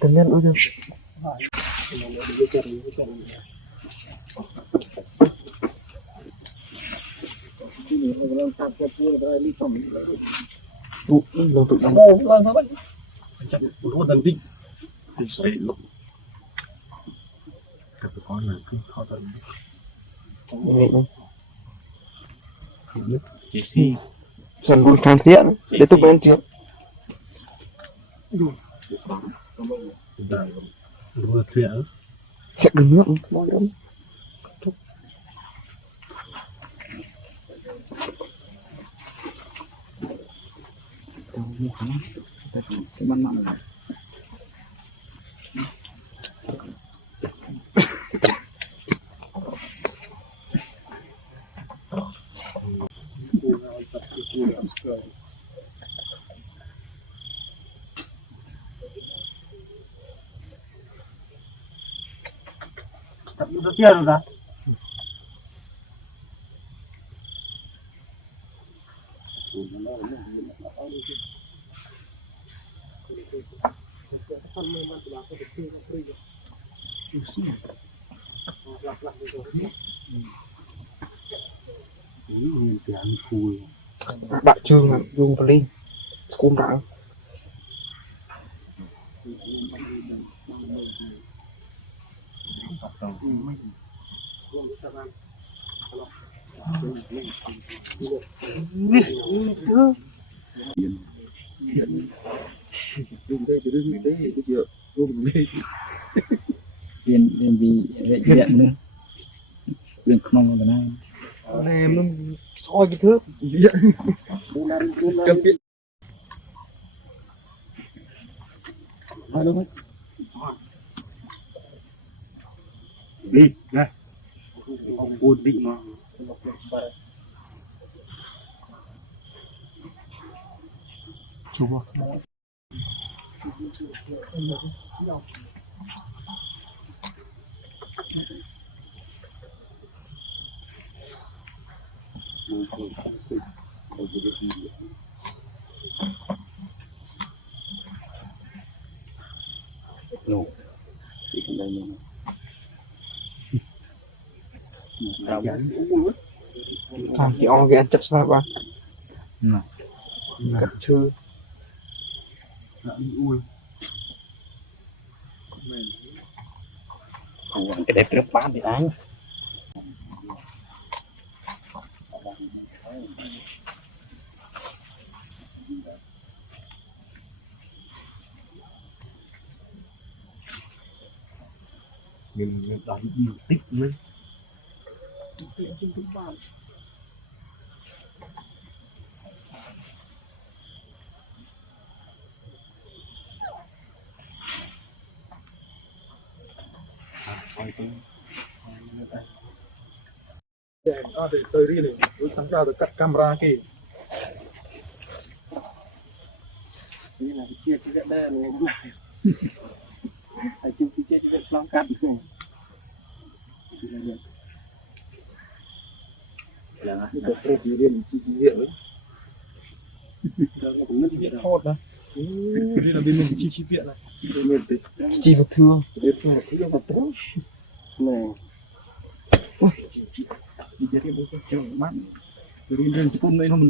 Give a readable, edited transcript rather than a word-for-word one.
Tự nhiên ôi giời. Lâu tụi nó chắc nó đơn định thì sẽ lúc các con là cứ khó thân chị si dần một hoàn thiện để tôi bên trước vừa chuyện sẽ đừng nước mong lắm cái bắn nặng này kia rồi đó. Bạn Trương dùng Plin cũng đã tiền vì vệ viện nữa quyền không là này em nó soi cái thước đi đây ông buồn định mà chụp no thì cũng đây mà chị on cái chặt sao ba cắt chưa cái đẹp rất bán thì anh mình đón nhiều tích nữa thì tới đi này tôi sáng ra được cắt camera kì đây là cái chia cái đây này ai chịu chia cái long cắt này là cái cái gì điên chi viện đấy cũng rất chi hot đó đây là bên mình chi viện này chi vật thương này ôi chỉ cái bố cho bạn rồi lên chụp này nó mình